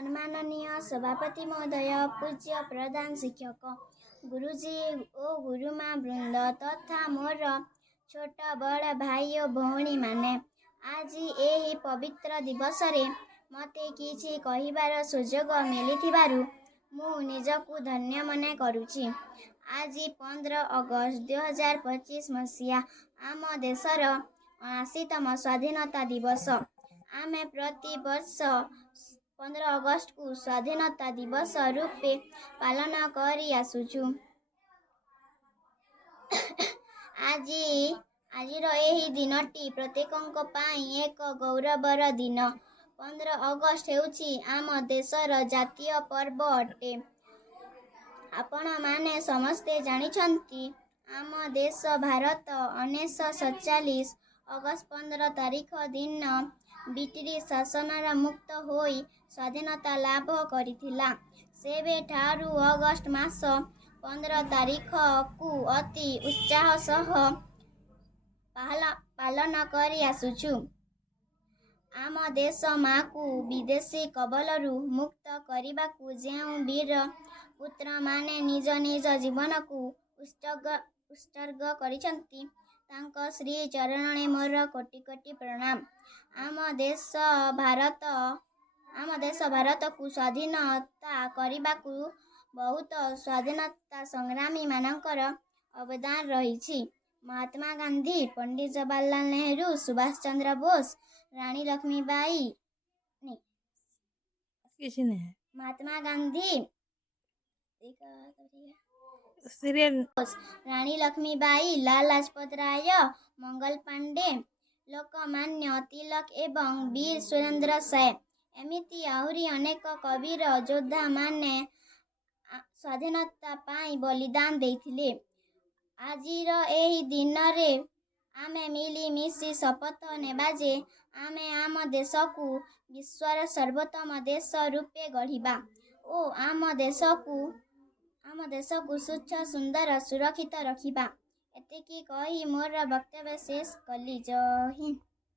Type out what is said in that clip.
सम्माननीय सभापति महोदय, पूज्य प्रधान शिक्षक, गुरुजी ओ गुरुमा वृंद तथा मोर छोट बड़ भाई और भौणी माने आज यही पवित्र दिवस रे मते किछि कहिबार सुजोग मिलिथिबारु मु निजकु धन्य मने करुछि। आज 15 अगस्त 2025 मसीहा आम देशर 80तम स्वाधीनता दिवस। आमे प्रति वर्ष 15 अगस्त को स्वाधीनता दिवस रूपे पालन करी आसुछु। आजिर एही दिनटी प्रत्येकंक पाई एक गौरवर दिन। 15 अगस्त हेउछि आम देशर जातीय पर्व अटे। आपण माने समस्ते जानिछंती आम देश भारत 1947 अगस्त 15 तारिख दिन ब्रिटिश शासनर मुक्त होई स्वाधीनता लाभ करिथिला। सेबे ठारू अगस्त मास 15 तारिख को अति उत्साह सह पालन करी आसुछु। आम देश माँ को विदेशी कबलरू मुक्त करिबाकू जेउ वीर पुत्र माने निज निज जीवन को उत्सर्ग करिसंती तांको श्री चरणने मोर कोटि कोटि प्रणाम। आम देश भारत को स्वाधीनता करिबाकू बहुत स्वाधीनता संग्रामी मानकर अवदान रही। महात्मा गांधी, पंडित जवाहरलाल नेहरू, सुभाष चंद्र बोस, रानी लक्ष्मीबाई महात्मा गांधी, रानी लक्ष्मीबाई, लाल लाजपत राय, मंगल पांडे, लोकमान्य तिलक एवं वीर सुरेंद्र साय एमिति आहुरी अनेक कबीर योद्धा माने स्वाधीनता पाई बलिदान देथिले। आजिर एही दिन रे आमे मिली मिसी शपथ नेबा जे आमे आम देश को विश्वर सर्वोत्तम देश रूपे गढ़िबा ओ आम देश को स्वच्छ सुंदर सुरक्षित रखिबा। एतिकी कही मोर वक्तव्य शेष कली। जय हिंद।